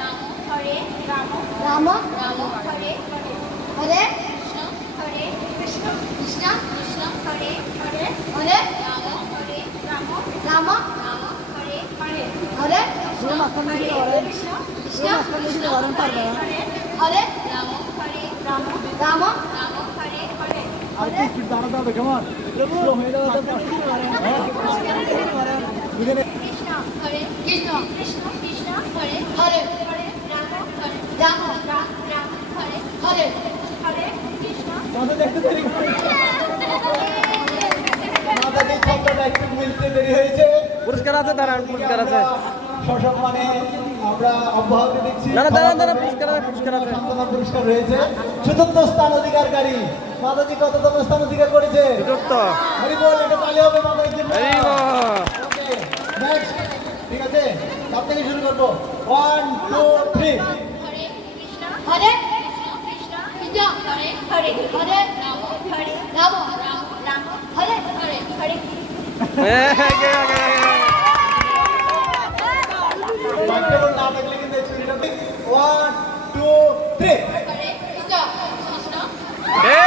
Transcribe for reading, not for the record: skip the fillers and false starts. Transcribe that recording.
রাম হরে রাম রাম রাম হরে হরে হরে কৃষ্ণ কৃষ্ণ কৃষ্ণ হরে হরে হরে রাম হরে রাম রাম রাম হরে হরে হরে কৃষ্ণ কৃষ্ণ হরে রাম হরে রাম রাম রাম হরে হরে হরে কৃষ্ণ হরে কৃষ্ণ কৃষ্ণ কৃষ্ণ হরে হরে হরে রাম হরে রাম রাম রাম হরে হরে হরে কৃষ্ণ মাতাজি শব্দটা একটু মিলতে দেরি হয়েছে। পুরস্কার আছে, দাঁড়ান, পুরস্কার আছে। সসম্মানে আমরা অব্যাহতি দিচ্ছি। দাঁড়ান, পুরস্কার আছে, পুরস্কার আছে। সান্ত্বনা পুরস্কার রয়েছে। চতুর্থ স্থান অধিকারকারী মাতাজি কততম স্থান অধিকার করেছে? চতুর্থ। হরি বল, এটা তালি হবে মাতাজির জন্য। হরি বল। ওকে, নেক্সট। ঠিক আছে, সব থেকে শুরু করবো। 1 2 3। হরে কৃষ্ণ হরে কৃষ্ণ কৃষ্ণ কৃষ্ণ হরে হরে হরে রাম হরে রাম রাম রাম হরে হরে হরে আগে আগে